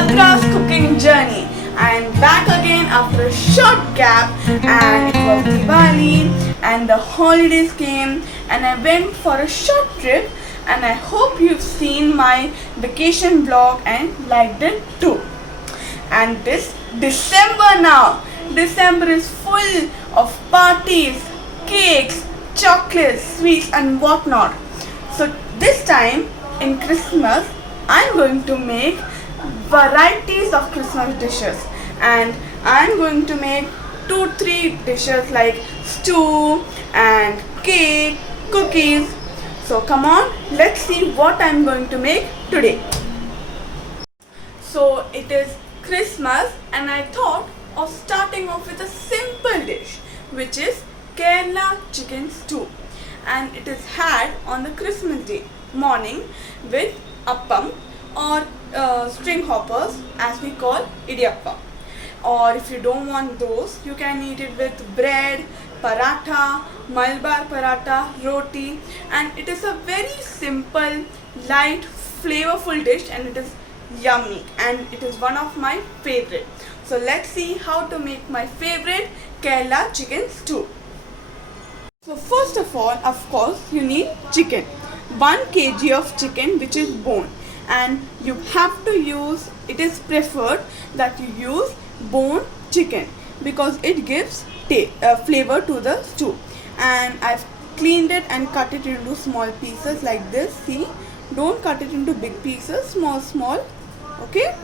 Bhadra's cooking journey. I am back again after a short gap, and it was Diwali and the holidays came and I went for a short trip, and I hope you've seen my vacation vlog and liked it too. And this December now. December is full of parties, cakes, chocolates, sweets and whatnot. So this time in Christmas, I'm going to make varieties of Christmas dishes, and I'm going to make 2-3 dishes like stew and cake, cookies. So come on, let's see what I'm going to make today. So it is Christmas, and I thought of starting off with a simple dish, which is Kerala chicken stew, and it is had on the Christmas day morning with appam or string hoppers, as we call idiyappam. Or if you don't want those, you can eat it with bread, paratha, Malabar paratha, roti, and it is a very simple, light, flavorful dish, and it is yummy, and it is one of my favorite. So let's see how to make my favorite Kerala chicken stew. So first of all, of course, you need chicken. 1 kg of chicken which is bone, and you have to use, it is preferred that you use bone chicken because it gives flavor to the stew. And I've cleaned it and cut it into small pieces like this. See, don't cut it into big pieces, small, okay?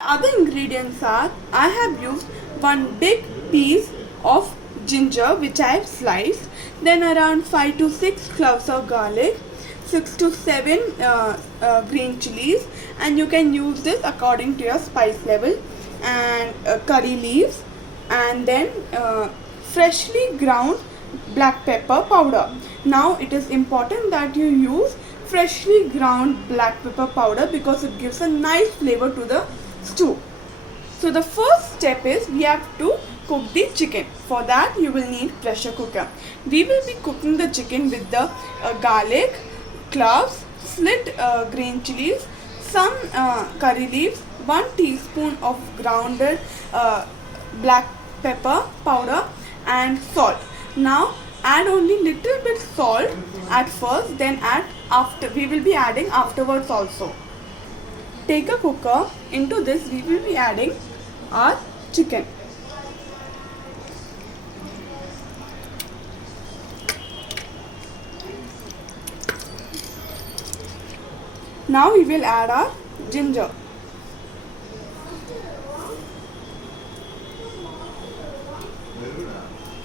Other ingredients are, I have used 1 big piece of ginger which I have sliced, then around 5 to 6 cloves of garlic, 6 to 7 green chilies, and you can use this according to your spice level, and curry leaves, and then freshly ground black pepper powder. Now it is important that you use freshly ground black pepper powder because it gives a nice flavor to the stew. So the first step is we have to cook the chicken. For that you will need pressure cooker. We will be cooking the chicken with the garlic, cloves, slit green chilies, some curry leaves, 1 teaspoon of grounded black pepper powder and salt. Now add only little bit salt at first, then add after. We will be adding afterwards also. Take a cooker. Into this we will be adding our chicken. Now we will add our ginger.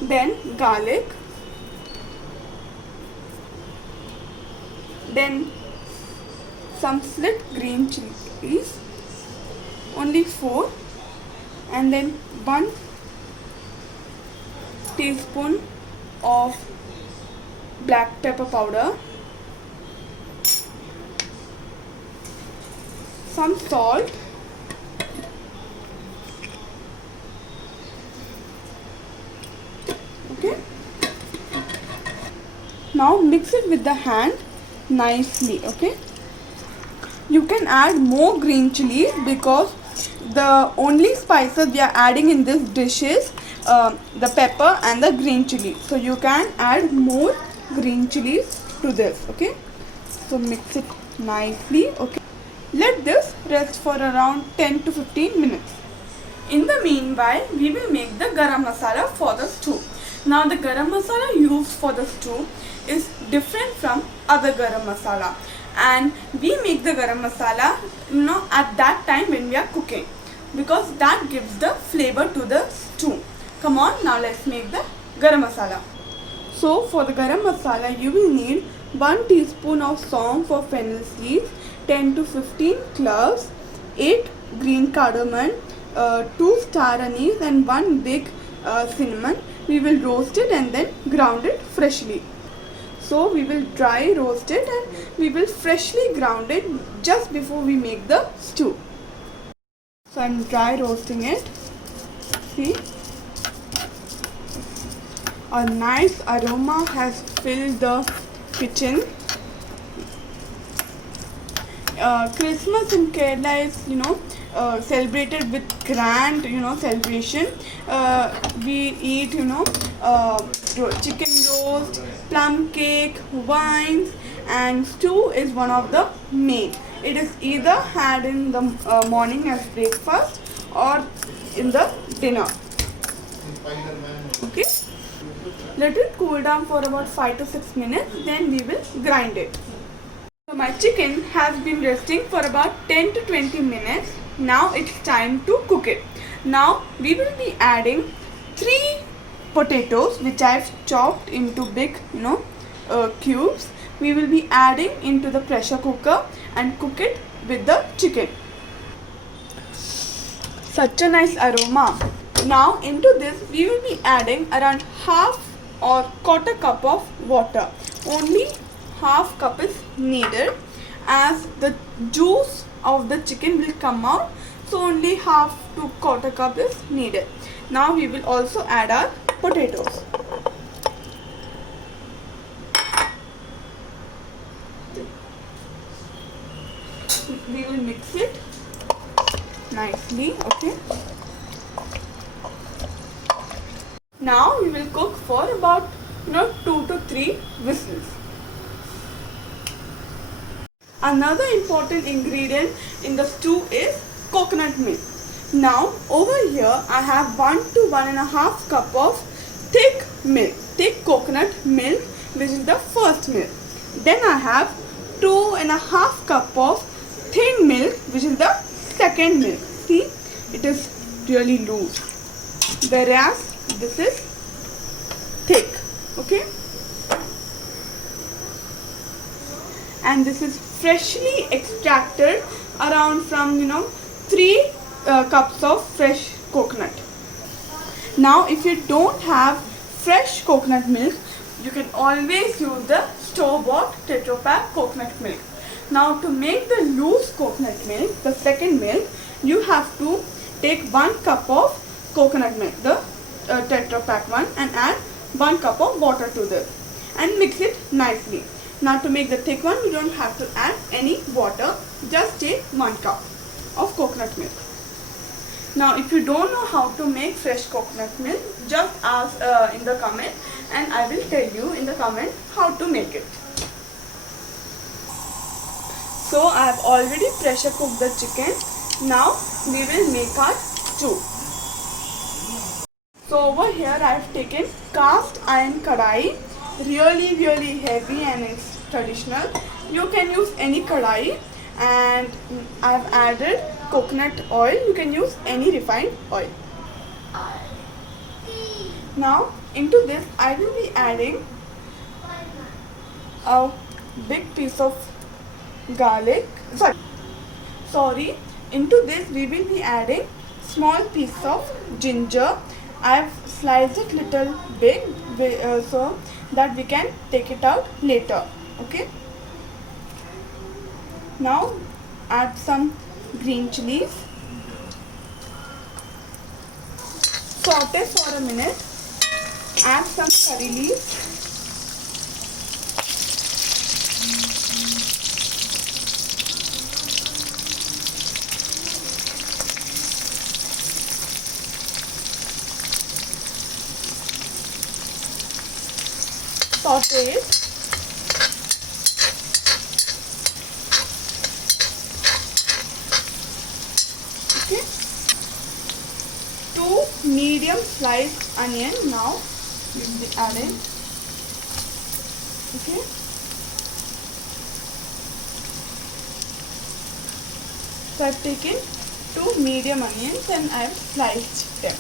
Then garlic. Then some slit green chilies, only 4, and then 1 teaspoon of black pepper powder, some salt, okay. Now mix it with the hand nicely, okay. You can add more green chilies because the only spices we are adding in this dish is the pepper and the green chili. So you can add more green chilies to this, okay. So mix it nicely, okay. Let this rest for around 10 to 15 minutes. In the meanwhile, we will make the garam masala for the stew. Now the garam masala used for the stew is different from other garam masala, and we make the garam masala at that time when we are cooking because that gives the flavor to the stew. Come on, now let's make the garam masala. So for the garam masala you will need 1 teaspoon of saunf or fennel seeds, 10 to 15 cloves, 8 green cardamom, 2 star anise and 1 big cinnamon. We will roast it and then ground it freshly. So we will dry roast it and we will freshly ground it just before we make the stew. So I am dry roasting it. See, a nice aroma has filled the kitchen. Christmas in Kerala is celebrated with grand celebration. We eat chicken roast, plum cake, wines, and stew is one of the main. It is either had in the morning as breakfast or in the dinner. Okay, let it cool down for about 5 to 6 minutes, then we will grind it. So my chicken has been resting for about 10 to 20 minutes. Now it's time to cook it. Now we will be adding 3 potatoes which I've chopped into big cubes. We will be adding into the pressure cooker and cook it with the chicken. Such a nice aroma. Now into this we will be adding around half or quarter cup of water. Only half cup is needed as the juice of the chicken will come out, so only half to quarter cup is needed. Now we will also add our potatoes. We will mix it nicely. Okay, now we will cook for about 2 to 3 whistles. Another important ingredient in the stew is coconut milk. Now over here I have 1 to 1.5 cup of thick milk, thick coconut milk, which is the first milk. Then I have 2.5 cup of thin milk, which is the second milk. See, it is really loose, whereas this is thick. Okay, and this is freshly extracted around from 3 cups of fresh coconut. Now if you don't have fresh coconut milk, you can always use the store-bought Tetra Pak coconut milk. Now to make the loose coconut milk, the second milk, you have to take 1 cup of coconut milk, the Tetra Pak one, and add 1 cup of water to this and mix it nicely. Now to make the thick one, you don't have to add any water, just take 1 cup of coconut milk. Now if you don't know how to make fresh coconut milk, just ask in the comment and I will tell you in the comment how to make it. So I have already pressure cooked the chicken. Now we will make our stew. So over here I have taken cast iron kadai, really heavy and it's traditional. You can use any kadai, and I have added coconut oil. You can use any refined oil. Now into this I will be adding a big piece of garlic. Sorry. Into this we will be adding small piece of ginger. I have sliced it little big so that we can take it out later. Okay. Now add some green chilies. Saute for a minute. Add some curry leaves. Saute it. Okay. 2 medium sliced onion now will be added. Okay. So I have taken 2 medium onions and I have sliced them.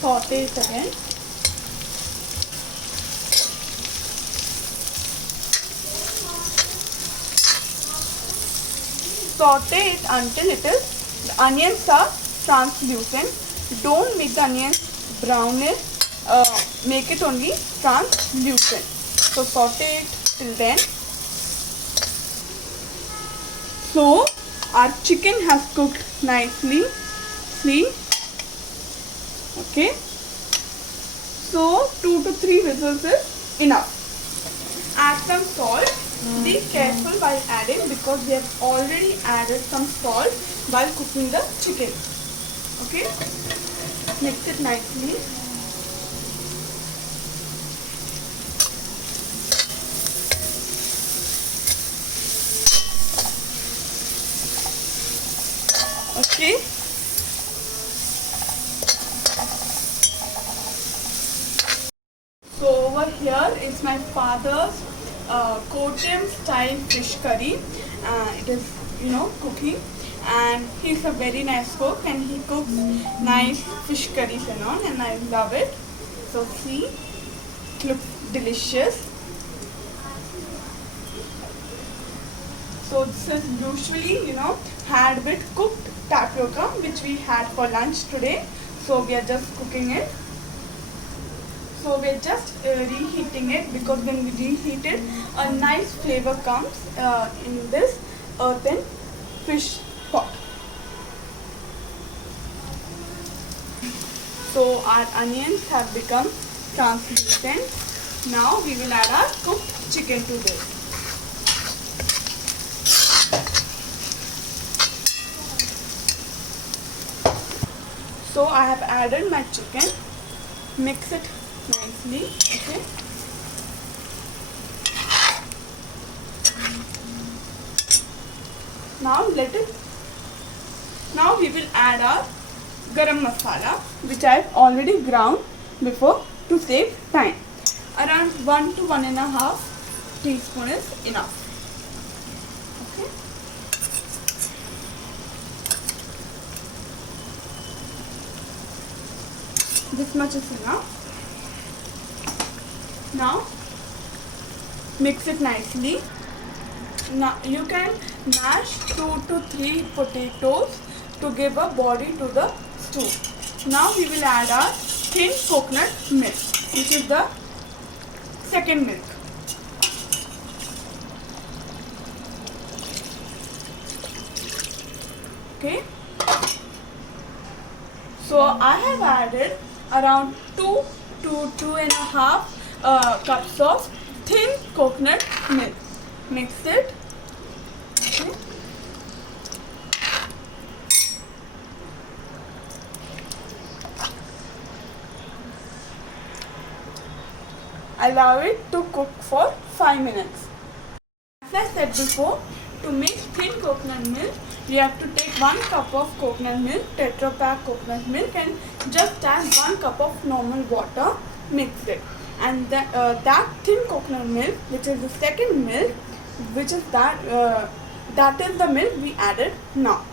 Saute it again. Saute it until the onions are translucent. Don't make the onions brownish, make it only translucent. So saute it till then. So our chicken has cooked nicely. See? Okay. So 2 to 3 whistles is enough. Add some salt. Be careful while adding because we have already added some salt while cooking the chicken. Okay, mix it nicely. Okay, so over here is my father's Kottayam style fish curry. It is, cooking, and he's a very nice cook and he cooks nice fish curries and all, and I love it. So see, it looks delicious. So this is usually, had with cooked tapioca, which we had for lunch today. So we are just cooking it. So we're just reheating it because when we reheat it, a nice flavor comes in this earthen fish pot. So our onions have become translucent. Now we will add our cooked chicken to this. So I have added my chicken. Mix it nicely. Okay. Now we will add our garam masala, which I have already ground before to save time. Around 1 to 1.5 teaspoon is enough. Okay. This much is enough. Now mix it nicely. Now you can mash 2 to 3 potatoes to give a body to the stew. Now we will add our thin coconut milk, which is the second milk. Okay. So I have added around 2 to 2.5 cups of thin coconut milk. Mix it. Okay. Allow it to cook for 5 minutes. As I said before, to make thin coconut milk, we have to take 1 cup of coconut milk, Tetra Pak coconut milk, and just add 1 cup of normal water. Mix it, and that thin coconut milk, which is the second milk, which is that is the milk we added now.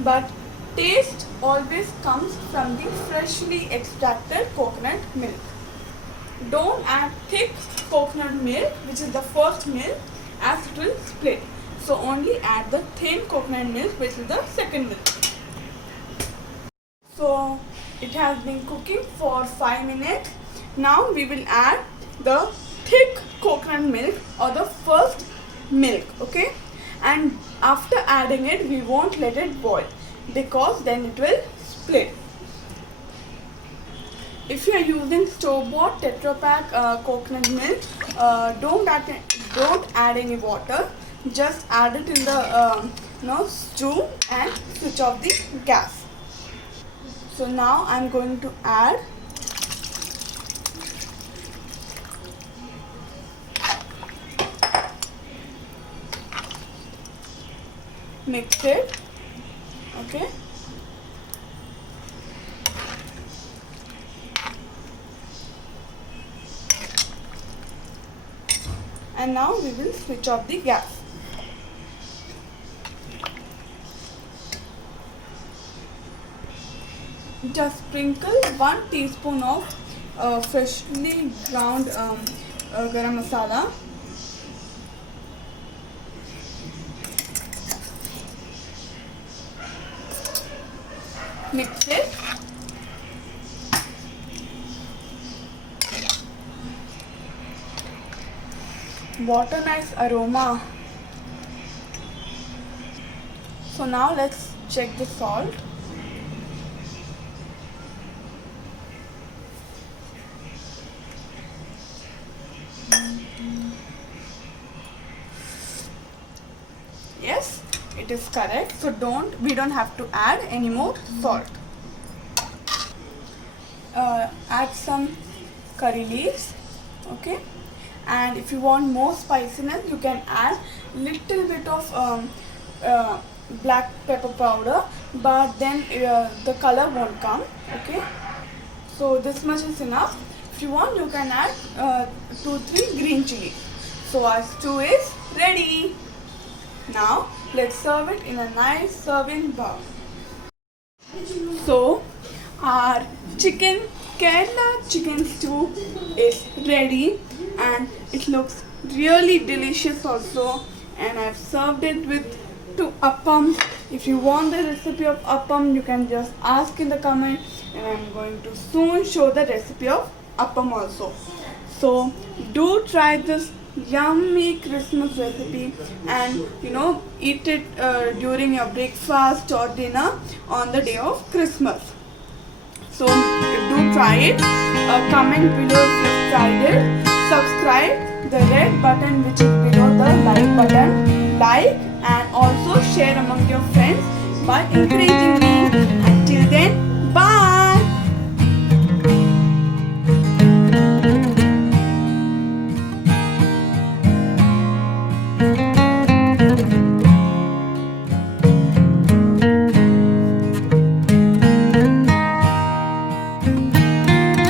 But taste always comes from the freshly extracted coconut milk. Don't add thick coconut milk, which is the first milk, as it will split. So only add the thin coconut milk, which is the second milk. So it has been cooking for 5 minutes. Now we will add the thick coconut milk or the first milk. Okay, and after adding it, we won't let it boil because then it will split. If you are using store-bought Tetra Pak coconut milk, don't add any water. Just add it in the stew and switch off the gas. So now I am going to add mix it. Okay. And now we will switch off the gas. Just sprinkle 1 teaspoon of freshly ground garam masala. Mix it. What a nice aroma. So now let's check the salt. it is correct. So we don't have to add any more salt. Add some curry leaves, okay, and if you want more spiciness you can add little bit of black pepper powder, but then the color won't come, okay. So this much is enough. If you want you can add 2-3 green chili. So our stew is ready. Now let's serve it in a nice serving bowl. So our Kerala chicken stew is ready and it looks really delicious also, and I've served it with 2 appam. If you want the recipe of appam you can just ask in the comment, and I'm going to soon show the recipe of appam also. So do try this yummy Christmas recipe and eat it during your breakfast or dinner on the day of Christmas. So do try it. Comment below if you've tried it. Subscribe, the red button which is below the like button. Like and also share among your friends by encouraging me.